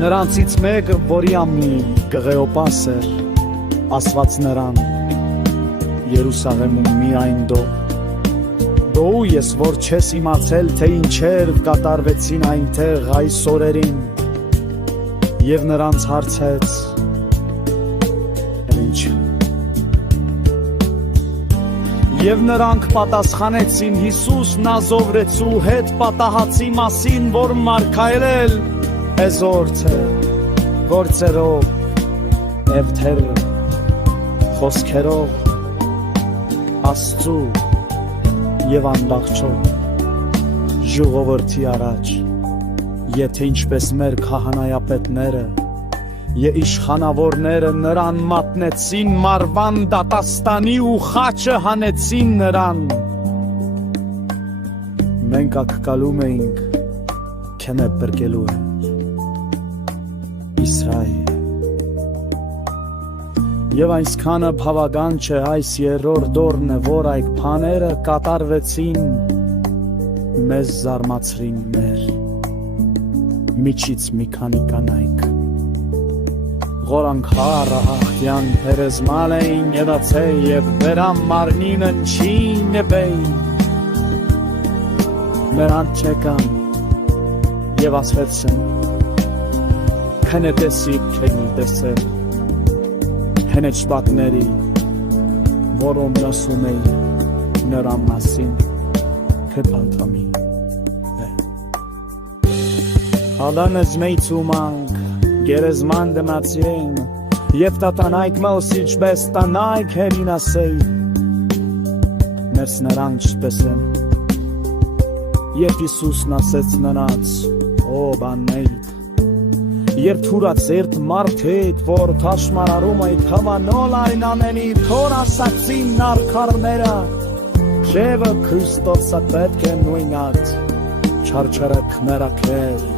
Նրանցից մեկը, որի ամնի Կղեոպաս էր, ասված նրան. Երուսաղեմում միայն դու ես, որ չես իմացել, թե ինչեր կատարվեցին այնտեղ այս օրերին, և նրանց հարցեց. Ինչ։ Եվ նրանք պատասխանեցին Հիսուս Նազովրեցու հետ պատահածի մասին, որ մարգայել էզորց է, գործերով և թեր խոսքերով Աստծու և ամբախչով ժողովրդի առաջ, եթե ինչպես մեր քահանայապետները և իշխանավորները նրան մատնեցին մարվան դատաստանի ու խաչը հանեցին նրան, մենք ակկալում էինք քենե բրկելու է Իսրայել։ Եվ այսքանը բավական չէ, այս երրորդ օրն է, որ այդ բաները կատարվեցին, մեզ զարմացրին մեր միջից մի քանի կանայք, Ղորանքար ահաղթյան պերեզմալ էին եդացե և վերամ մարմինը չի նբեին, նրանք չեկան և ասվեցն, քնե տեսիք քենի տեսել, հենեչվատների, որոմ նսում էի նրա մասին կպանտամին է։ Հալանыз մեյցումանք գերեզման դմացին, և տատանայք մոսիչ բես տանայք հերին ասեի, ներս նրանք չպես են, և Իսուսն ասեց նրանց, օ բաննեիք, և թուրացերտ մարդեիք, որ թաշմարարում էիք հավանոլ այն ամենի, թոր ասացին նարքարները, ժևը Քրիստոսը պետք է նույնած, չարչարեք ներակեր,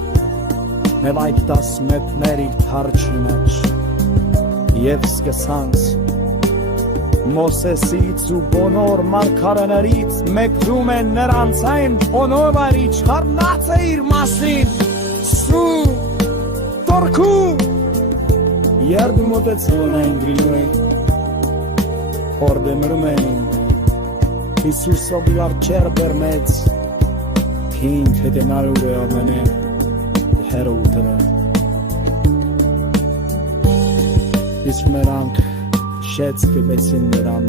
Եվ այդ 11-ների թարջի մեջ, և սկսանց Մոսեսից ու բոնոր մարգարեներից մեկնում են նրանց այն օնովարի չարնած է իր մասին, սու, տորքու, երդ մոտեցուն են գրինում են, հորդեմրում են, Հիսուսով իար չեր բերմեց, հինք հետենալու է ամենը, Հերոդը Իսկ նրանք շեց կմեցին նրան